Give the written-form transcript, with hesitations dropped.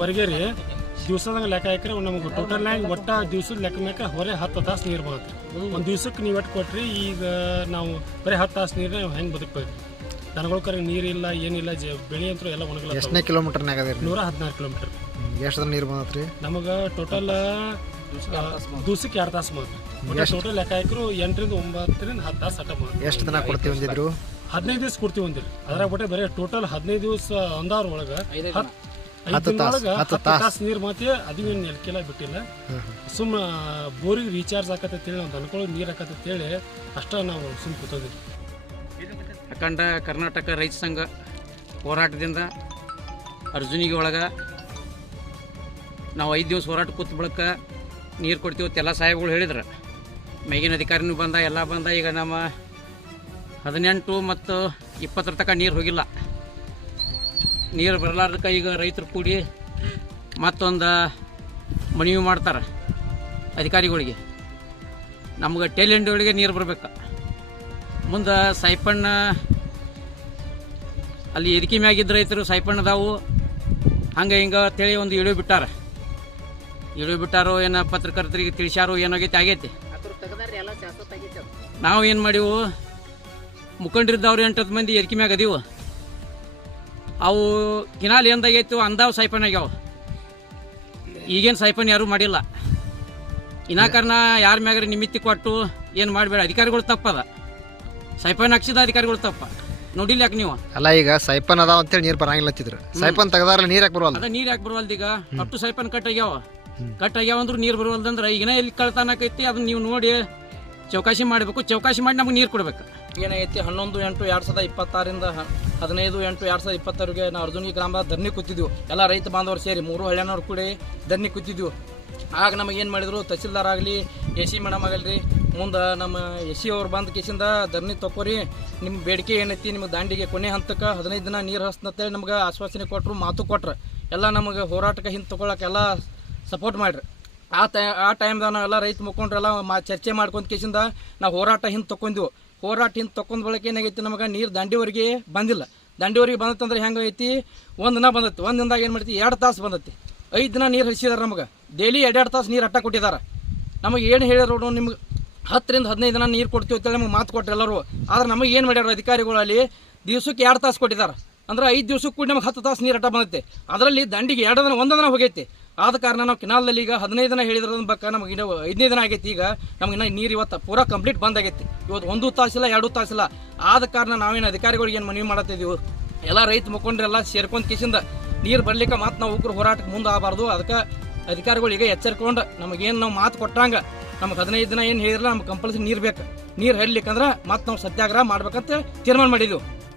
ಹೊರಗೆ ರೀ ದಿವ್ಸದಂಗೆ ಲೆಕ್ಕ ಹಾಕ್ರೆ ನಮಗೆ ಟೋಟಲ್ ಆಗಿ ಒಟ್ಟ ದಿವ್ಸದ ಲೆಕ್ಕ ಮ್ಯಾಕ ಹೊರೆ 10 ತಾಸು ನೀರು ಬರುತ್ತೆ. ಒಂದು ದಿವ್ಸಕ್ಕೆ ನೀವು ಒಟ್ಟು ಕೊಟ್ರಿ, ಈಗ ನಾವು ಬರೀ 10 ತಾಸು ನೀರನ್ನ ನಾವು ಹೆಂಗೆ ಬದುಕಬೇಕು? ದನಗಳ ಕರೆ ನೀರಿಲ್ಲ, ಏನಿಲ್ಲ, ಬೆಳೆ ಅಂತೂ ಎಲ್ಲ ಒಣಗಲ್ಲ. ಎಷ್ಟನೇ ಕಿಲೋಮೀಟರ್ನಾಗ ಅದೇ 116 ಕಿಲೋಮೀಟರ್. ಎಷ್ಟು ನೀರು ಬಂದತ್ರಿ ನಮಗೆ ಟೋಟಲ್ ದಿವ್ಸಕ್ಕೆ 2 ತಾಸು ಬರುತ್ತೆ. ಟೋಟಲ್ ಲೆಕ್ಕ ಹಾಕಿರು 8 ರಿಂದ 9 ರಿಂದ 10 ತಾಸು ಅಟ ಬರುತ್ತೆ. ಎಷ್ಟು ದಿನ ಕೊಡ್ತೀವಿ ಅಂದಿದ್ರು? 15 ದಿವಸ ಕೊಡ್ತೀವಿ ಅಂದಿರಿ. ಅದ್ರಾಗ ಬಿಟ್ಟೆ ಬರೀ ಟೋಟಲ್ 15 ದಿವಸ ಅಂದಾರ ಒಳಗೆ 5 ತಾಸು ನೀರು ಮಾತಿ ಅದೇನು ನೆಲಕ್ಕೆಲ್ಲ ಬಿಟ್ಟಿಲ್ಲ. ಸುಮ್ಮ ಬೋರಿಗೆ ರೀಚಾರ್ಜ್ ಆಕತ್ತೇಳಿ ಒಂದು ಅನ್ಕೊಳ್ಳೋ ನೀರು ಆಕತ್ತೇಳಿ ಅಷ್ಟ ನಾವು ಸುಮ್ಮ ಕೂತೋದಿಲ್ಲ. ಅಖಂಡ ಕರ್ನಾಟಕ ರೈತ ಸಂಘ ಹೋರಾಟದಿಂದ ಅರ್ಜುನಿಗೆ ಒಳಗೆ ನಾವು 5 ದಿವಸ ಹೋರಾಟ ಕೂತ ಬಳಿಕ ನೀರು ಕೊಡ್ತೀವಿ ಎಲ್ಲ ಸಾಹೇಬ್ಗಳು ಹೇಳಿದ್ರು. ಮೇಗಿನ ಅಧಿಕಾರಿನೂ ಬಂದ, ಎಲ್ಲ ಬಂದ. ಈಗ ನಮ್ಮ 18 ಮತ್ತು 20 ತನಕ ನೀರು ಹೋಗಿಲ್ಲ. ನೀರು ಬರಲಾರ್ದಕ್ಕೆ ಈಗ ರೈತರು ಕೂಡಿ ಮತ್ತೊಂದು ಮನವಿ ಮಾಡ್ತಾರೆ ಅಧಿಕಾರಿಗಳಿಗೆ. ನಮ್ಗೆ ಟೇಲೆಂಟ್ಗಳಿಗೆ ನೀರು ಬರಬೇಕು. ಮುಂದೆ ಸೈಪಣ್ಣ ಅಲ್ಲಿ ಎದಕಿ ಮ್ಯಾಗಿದ್ದ ರೈತರು ಸೈಪಣ್ಣದಾವು ಹಂಗೆ ಹಿಂಗೆ ಅಂತೇಳಿ ಒಂದು ಇಳಿವು ಬಿಟ್ಟಾರೋ ಏನೋ ಪತ್ರಕರ್ತರಿಗೆ ತಿಳಿಸ್ಯಾರೋ ಏನಾಗೈತೆ ಆಗೈತಿ. ನಾವು ಏನು ಮಾಡಿವು, ಮುಖಂಡರಿದ್ದವ್ರು 8 ಮಂದಿ ಎದಕಿ ಮ್ಯಾಗ ಅದೀವು. ಅವು ಕಿನಾಲ್ ಎಂದಾಗೈತು ಅಂದಾವು ಸೈಪನ್ ಆಗ್ಯಾವ. ಈಗೇನು ಸೈಪನ್ ಯಾರೂ ಮಾಡಿಲ್ಲ. ಇನಾಕಾರಣ ಯಾರ ಮ್ಯಾಗ್ರೆ ನಿಮಿತ್ತಿ ಕೊಟ್ಟು ಏನು ಮಾಡಬೇಡ. ಅಧಿಕಾರಿಗಳು ತಪ್ಪದ, ಸೈಪನ್ ಹಾಕ್ಸಿದ ಅಧಿಕಾರಿಗಳು ತಪ್ಪ. ನೋಡಿಲ್ಲ ಯಾಕೆ ನೀವು? ಅಲ್ಲ, ಈಗ ಸೈಪನ್ ಅದಾವ ಅಂತೇಳಿ ನೀರು ಬರಂಗಿಲ್ಲ ಹಚ್ಚಿದ್ರು. ಸೈಪನ್ ತೆಗದಾರ ನೀರು ಯಾಕೆ ಬರವಲ್ಲ? ಅದ ನೀರು ಯಾಕೆ ಬರವಲ್ದು? ಈಗ ಅಷ್ಟು ಸೈಪನ್ ಕಟ್ ಆಗ್ಯಾವ ಅಂದ್ರೂ ನೀರು ಬರವಲ್ದಂದ್ರೆ ಈಗಿನ ಎಲ್ಲಿ ಕಳ್ತಾನಕೈತಿ ಅದನ್ನ ನೀವು ನೋಡಿ ಚೌಕಾಶಿ ಮಾಡಬೇಕು. ಚೌಕಾಶಿ ಮಾಡಿ ನಮಗೆ ನೀರು ಕೊಡ್ಬೇಕು. ಏನೈತಿ 11/8/2026ರಿಂದ 15/8/2026 ನಾವು ಅರ್ಜುನಿ ಗ್ರಾಮದ ಧರಣಿ ಕೂತಿದ್ವಿ. ಎಲ್ಲ ರೈತ ಬಾಂಧವರು ಸೇರಿ 3 ಹಳ್ಳಿಯವ್ರು ಕೂಡ ಧರಣಿ ಕೂತಿದ್ವಿ. ಆಗ ನಮಗೆ ಏನು ಮಾಡಿದ್ರು, ತಹಸೀಲ್ದಾರ್ ಆಗಲಿ, ಎ.ಸಿ ಮೇಡಮ್ ಆಗಲ್ರಿ, ಮುಂದೆ ನಮ್ಮ ಎ.ಸಿ ಅವ್ರು ಬಂದ ಕೇಸಿಂದ ಧರಣಿ ತಗೋರಿ, ನಿಮ್ಮ ಬೇಡಿಕೆ ಏನೈತಿ, ನಿಮಗೆ ದಾಂಡಿಗೆ ಕೊನೆ ಹಂತಕ್ಕೆ 15 ದಿನ ನೀರು ಹಸ್ತಂತೇಳಿ ನಮ್ಗೆ ಆಶ್ವಾಸನೆ ಕೊಟ್ಟರು, ಮಾತು ಕೊಟ್ರು. ಎಲ್ಲ ನಮಗೆ ಹೋರಾಟಕ್ಕೆ ಹಿಂದೆ ತೊಗೊಳಕ್ಕೆಲ್ಲ ಸಪೋರ್ಟ್ ಮಾಡಿರಿ. ಆ ಟೈಮ್ದಾಗ ನಾವೆಲ್ಲ ರೈತ ಮುಖಂಡ್ರೆಲ್ಲ ಚರ್ಚೆ ಮಾಡ್ಕೊಂತ ಕೇಸಿಂದ ನಾವು ಹೋರಾಟ ಹಿಂದೆ ತೊಗೊಂಡಿವು. ಹೋರಾಟ ಹಿಂದೆ ತೊಗೊಂಡ್ ಬಳಕೆ ಏನಾಗೈತಿ, ನಮಗೆ ನೀರು ದಂಡಿವರೆಗೆ ಬಂದಿಲ್ಲ. ದಂಡಿವರೆಗೆ ಬಂದತ್ತಂದ್ರೆ ಹೆಂಗೈತಿ, ಒಂದು ದಿನ ಬಂದೈತಿ. ಒಂದು ದಿನದಾಗ ಏನು ಮಾಡ್ತೀವಿ, 2 ತಾಸು ಬಂದೈತಿ. 5 ದಿನ ನೀರು ಹರಿಸಿದಾರೆ. ನಮಗೆ ಡೈಲಿ 2 ತಾಸು ನೀರು ಅಟ್ಟ ಕೊಟ್ಟಿದ್ದಾರೆ. ನಮಗೆ ಏನು ಹೇಳಿದ್ರು, ನಿಮ್ಗೆ 10 ರಿಂದ 15 ದಿನ ನೀರು ಕೊಡ್ತೀವಿ ಅಂತೇಳಿ ನಮಗೆ ಮಾತು ಕೊಟ್ಟರು ಎಲ್ಲರೂ. ಆದ್ರೆ ನಮಗೆ ಏನು ಮಾಡ್ಯಾರ ಅಧಿಕಾರಿಗಳು, ಅಲ್ಲಿ ದಿವ್ಸಕ್ಕೆ 2 ತಾಸು ಕೊಟ್ಟಿದ್ದಾರೆ. ಅಂದ್ರೆ 5 ದಿವ್ಸಕ್ಕೆ ಕೂಡ ನಮಗೆ 10 ತಾಸು ನೀರು ಅಟ್ಟ ಬಂದೈತೆ. ಅದರಲ್ಲಿ ದಂಡಿಗೆ 2 ದಿನ 1 ದಿನ ಹೋಗೈತಿ. ಆದ ಕಾರಣ ನಾವು ಕೆನಾಲ್ದಲ್ಲಿ ಈಗ 15 ದಿನ ಹೇಳಿದ್ರ ಬಕ್ಕ ನಮಗೆ ಇನ್ನೂ 5ನೇ ದಿನ ಆಗೈತಿ. ಈಗ ನಮ್ಗೆ ನೀರು ಇವತ್ತು ಪೂರಾ ಕಂಪ್ಲೀಟ್ ಬಂದ್ ಆಗೈತಿ. ಇವತ್ತು 1 ತಾಸಿಲ್ಲ 2 ತಾಸಿಲ್ಲ. ಆದ ಕಾರಣ ನಾವೇನು ಅಧಿಕಾರಿಗಳಿಗೆ ಏನು ಮನವಿ ಮಾಡತ್ತಿದ್ದೀವಿ, ಎಲ್ಲ ರೈತ ಮುಖಂಡರೆಲ್ಲ ಸೇರ್ಕೊಂಡ್ ಕಿಸಿಂದ ನೀರು ಬರ್ಲಿಕ್ಕೆ ಮಾತು ನಾವು ಉಗ್ರ ಹೋರಾಟಕ್ಕೆ ಮುಂದೆ ಆಗಬಾರ್ದು. ಅದಕ್ಕೆ ಅಧಿಕಾರಿಗಳು ಈಗ ಎಚ್ಚರಿಕೊಂಡು ನಮಗೇನು ನಾವು ಮಾತು ಕೊಟ್ಟಂಗ ನಮಗೆ 15 ದಿನ ಏನು ಹೇಳಿರಲ್ಲ, ನಮ್ಗೆ ಕಂಪಲ್ಸರಿ ನೀರು ಬೇಕು. ನೀರು ಹರಿಲಿಕ್ಕಂದ್ರೆ ಮತ್ತೆ ನಾವು ಸತ್ಯಾಗ್ರಹ ಮಾಡ್ಬೇಕಂತ ತೀರ್ಮಾನ ಮಾಡಿದ್ವಿ.